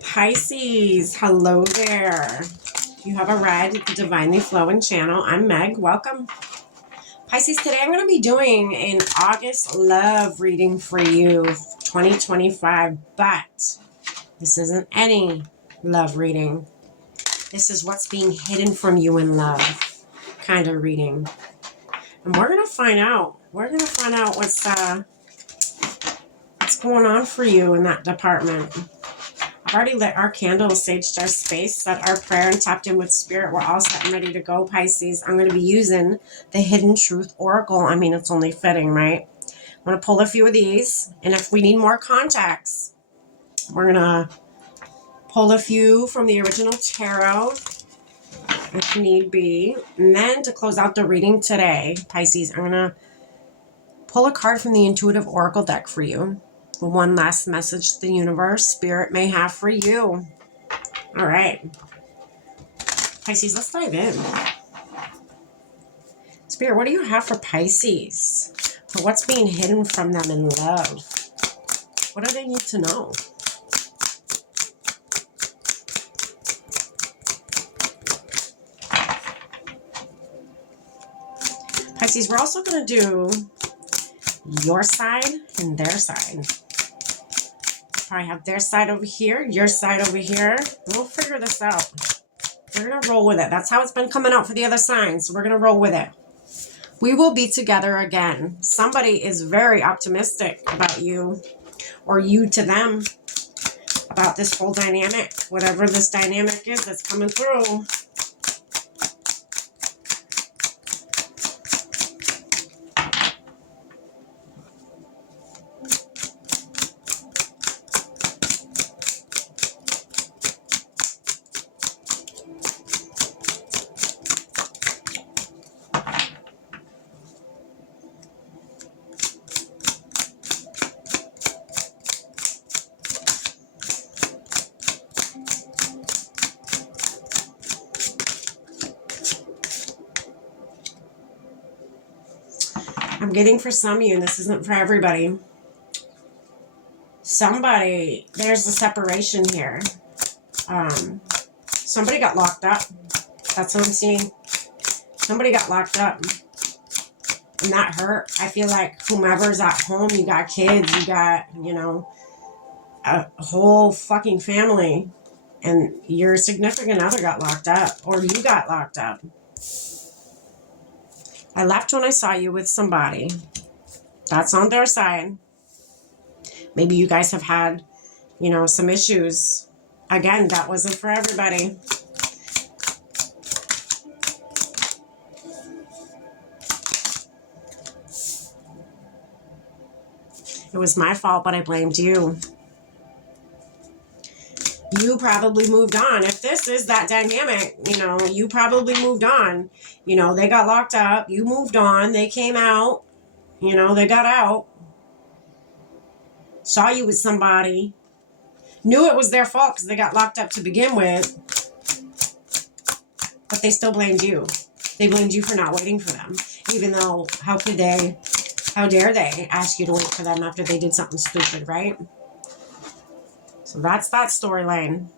Pisces, hello there. You have arrived at the Divinely Flowing channel. I'm Meg. Welcome. Pisces, today I'm going to be doing an August love reading for you, 2025, but this isn't any love reading. This is what's being hidden from you in love kind of reading. And we're going to find out. We're going to find out what's going on for you in that department. I've already lit our candles, saged our space, set our prayer, and tapped in with spirit. We're all set and ready to go, Pisces. I'm going to be using the Hidden Truth Oracle. I mean, it's only fitting, right? I'm going to pull a few of these, and if we need more contacts, we're going to pull a few from the original tarot, if need be. And then to close out the reading today, Pisces, I'm going to pull a card from the Intuitive Oracle deck for you. One last message the universe, spirit may have for you. All right. Pisces, let's dive in. Spirit, what do you have for Pisces? For what's being hidden from them in love? What do they need to know? Pisces, we're also going to do your side and their side. Probably have their side over here, your side over here. We'll figure this out. We're going to roll with it. That's how it's been coming out for the other signs. So we're going to roll with it. We will be together again. Somebody is very optimistic about you, or you to them, about this whole dynamic. Whatever this dynamic is that's coming through. I'm getting for some of you, and this isn't for everybody. Somebody, there's a separation here. Somebody got locked up. That's what I'm seeing. Somebody got locked up. And that hurt. I feel like whomever's at home, you got kids, you got, a whole fucking family. And your significant other got locked up. Or you got locked up. I left when I saw you with somebody. That's on their side. Maybe you guys have had, some issues. Again, that wasn't for everybody. It was my fault, but I blamed you. You probably moved on. If this is that dynamic, you probably moved on. They got locked up. You moved on. They came out. They got out. Saw you with somebody. Knew it was their fault because they got locked up to begin with. But they still blamed you. They blamed you for not waiting for them. Even though, how dare they ask you to wait for them after they did something stupid, right? So that's that storyline.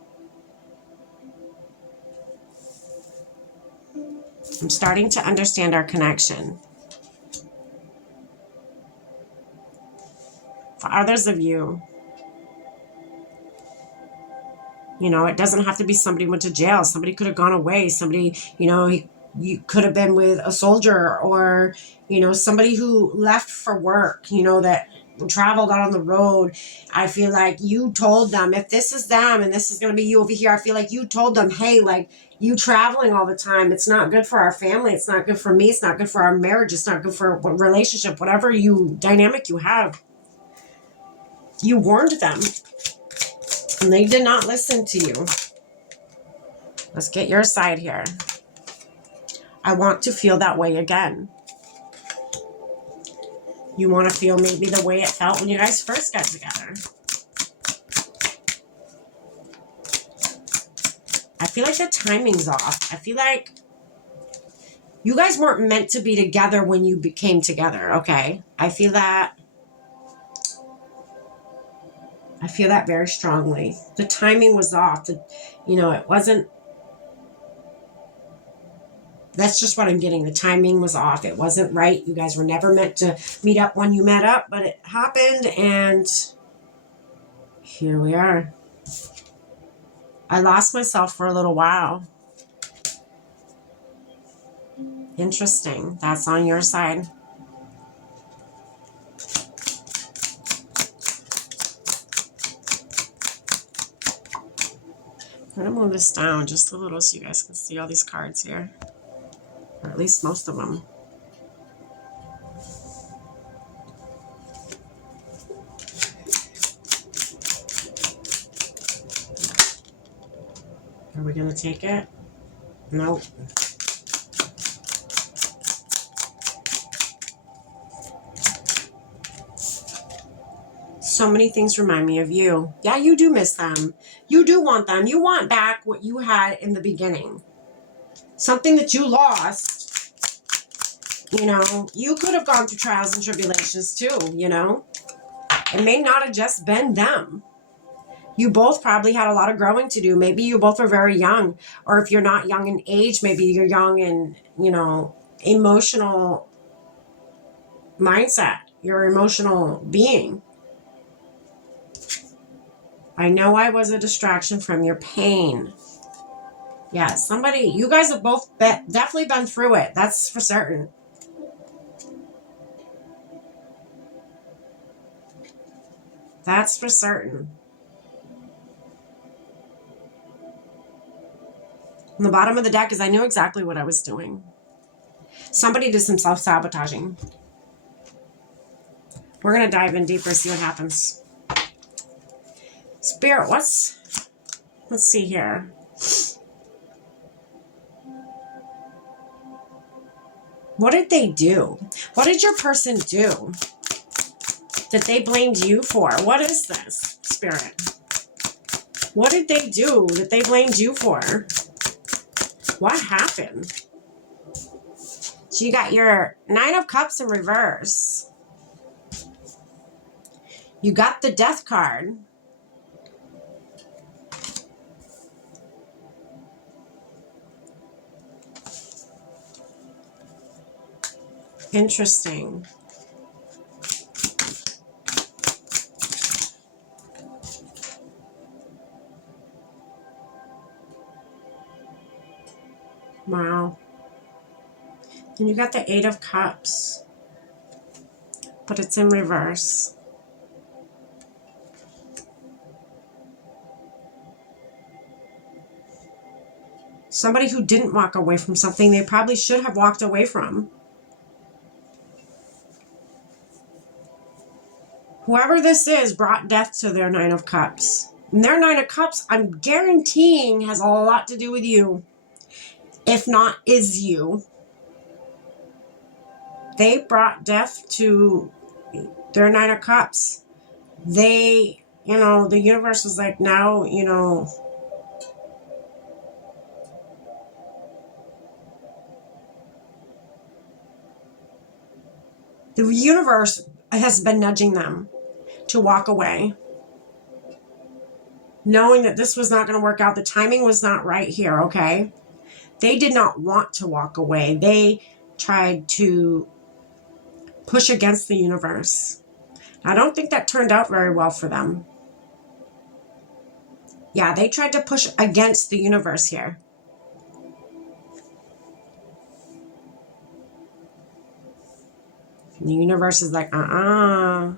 I'm starting to understand our connection. For others of you, it doesn't have to be somebody who went to jail. Somebody could have gone away. Somebody, you could have been with a soldier, or, somebody who left for work, that traveled out on the road. I feel like you told them, if this is them and this is going to be you over here, I feel like you told them, hey, like, you traveling all the time, it's not good for our family. It's not good for me. It's not good for our marriage. It's not good for a relationship, whatever dynamic you have. You warned them. And they did not listen to you. Let's get your side here. I want to feel that way again. You want to feel maybe the way it felt when you guys first got together. I feel like the timing's off. I feel like you guys weren't meant to be together when you became together, okay? I feel I feel that very strongly. The timing was off. It wasn't. That's just what I'm getting. The timing was off. It wasn't right. You guys were never meant to meet up when you met up, but it happened, and here we are. I lost myself for a little while. Interesting. That's on your side. I'm going to move this down just a little so you guys can see all these cards here. Or at least most of them. Are we going to take it? Nope. So many things remind me of you. Yeah, you do miss them. You do want them. You want back what you had in the beginning. Something that you lost. You could have gone through trials and tribulations too, It may not have just been them. You both probably had a lot of growing to do. Maybe you both are very young. Or if you're not young in age, maybe you're young in, emotional mindset. Your emotional being. I know I was a distraction from your pain. Yeah, you guys have both definitely been through it. That's for certain. That's for certain. On the bottom of the deck is I knew exactly what I was doing. Somebody did some self-sabotaging. We're going to dive in deeper, see what happens. Spirit, let's see here. What did they do? What did your person do that they blamed you for? What is this, Spirit? What did they do that they blamed you for? What happened? So you got your 9 of Cups in reverse. You got the Death card. Interesting. Wow. And you got the 8 of Cups. But it's in reverse. Somebody who didn't walk away from something they probably should have walked away from. Whoever this is brought death to their 9 of Cups. And their 9 of Cups, I'm guaranteeing, has a lot to do with you. If not, is you. They brought death to their 9 of Cups. They, the universe was like, now, the universe has been nudging them to walk away. Knowing that this was not going to work out. The timing was not right here, okay? They did not want to walk away. They tried to push against the universe. I don't think that turned out very well for them. Yeah, they tried to push against the universe here. The universe is like, karma's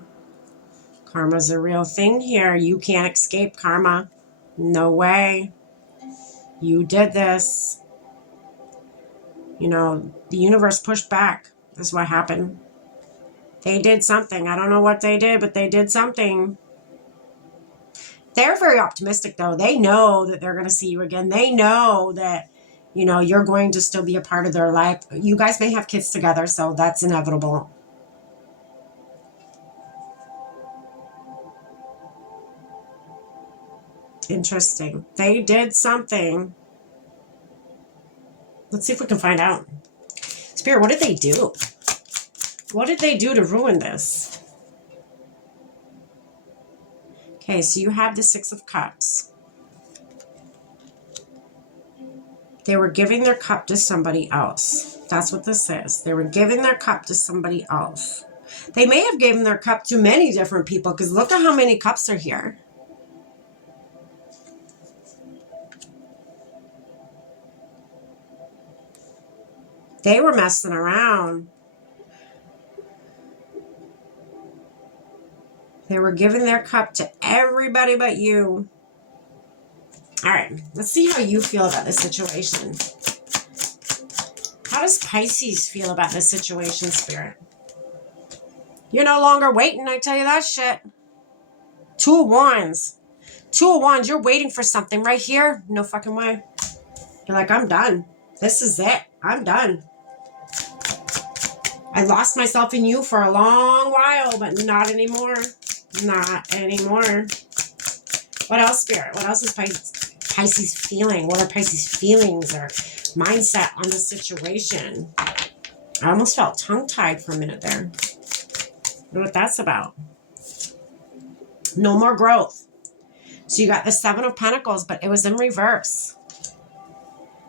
a real thing here. You can't escape karma. No way. You did this. The universe pushed back. Is what happened. They did something. I don't know what they did, but they did something. They're very optimistic, though. They know that they're going to see you again. They know that, you're going to still be a part of their life. You guys may have kids together, so that's inevitable. Interesting. They did something. Let's see if we can find out. Spirit, what did they do? What did they do to ruin this? Okay, so you have the Six of Cups. They were giving their cup to somebody else. That's what this is. They were giving their cup to somebody else. They may have given their cup to many different people because look at how many cups are here. They were messing around. They were giving their cup to everybody but you. All right, let's see how you feel about this situation. How does Pisces feel about this situation, Spirit? You're no longer waiting, I tell you that shit. Two of Wands. Two of Wands, you're waiting for something right here. No fucking way. You're like, I'm done. This is it. I'm done. I lost myself in you for a long while, but not anymore. Not anymore. What else, Spirit? What else is Pisces feeling? What are Pisces' feelings or mindset on the situation? I almost felt tongue-tied for a minute there. I don't know what that's about. No more growth. So you got the Seven of Pentacles, but it was in reverse.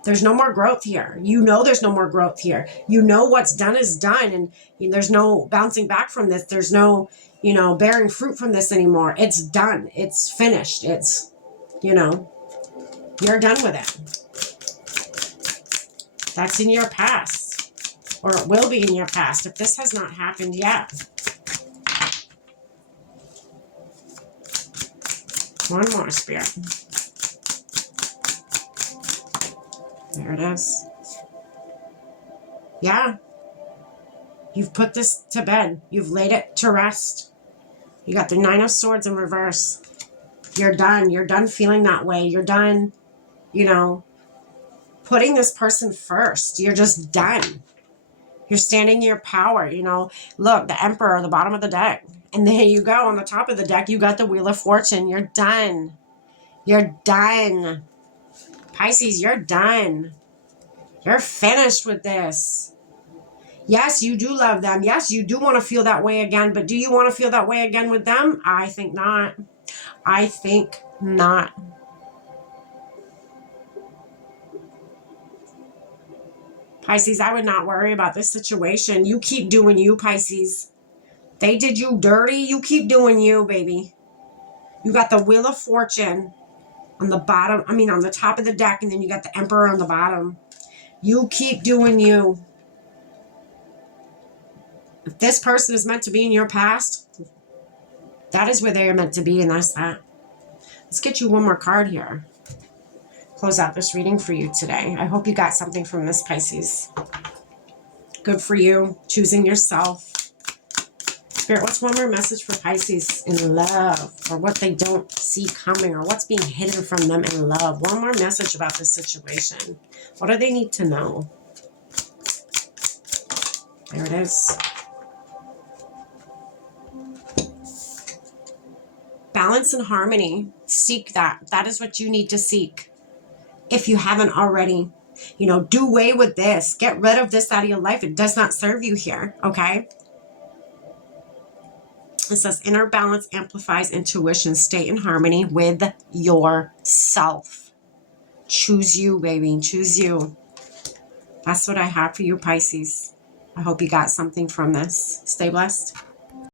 There's no more growth here. You know there's no more growth here. You know what's done is done, and there's no bouncing back from this. There's no, bearing fruit from this anymore. It's done. It's finished. It's, you're done with it. That's in your past, or it will be in your past if this has not happened yet. One more, Spirit. There it is. Yeah. You've put this to bed. You've laid it to rest. You got the Nine of Swords in reverse. You're done. You're done feeling that way. You're done, putting this person first. You're just done. You're standing in your power, Look, the Emperor, the bottom of the deck. And there you go. On the top of the deck, you got the Wheel of Fortune. You're done. You're done. Pisces, you're done. You're finished with this. Yes, you do love them. Yes, you do want to feel that way again. But do you want to feel that way again with them? I think not. I think not. Pisces, I would not worry about this situation. You keep doing you, Pisces. They did you dirty. You keep doing you, baby. You got the Wheel of Fortune on the bottom. On the top of the deck. And then you got the Emperor on the bottom. You keep doing you. If this person is meant to be in your past, that is where they are meant to be, and that's that. Let's get you one more card here. Close out this reading for you today. I hope you got something from this, Pisces. Good for you. Choosing yourself. Spirit, what's one more message for Pisces in love, or what they don't see coming, or what's being hidden from them in love? One more message about this situation. What do they need to know? There it is. Balance and harmony. Seek that. That is what you need to seek. If you haven't already, do away with this. Get rid of this out of your life. It does not serve you here. Okay. It says inner balance amplifies intuition. Stay in harmony with yourself. Choose you, baby. Choose you. That's what I have for you, Pisces. I hope you got something from this. Stay blessed.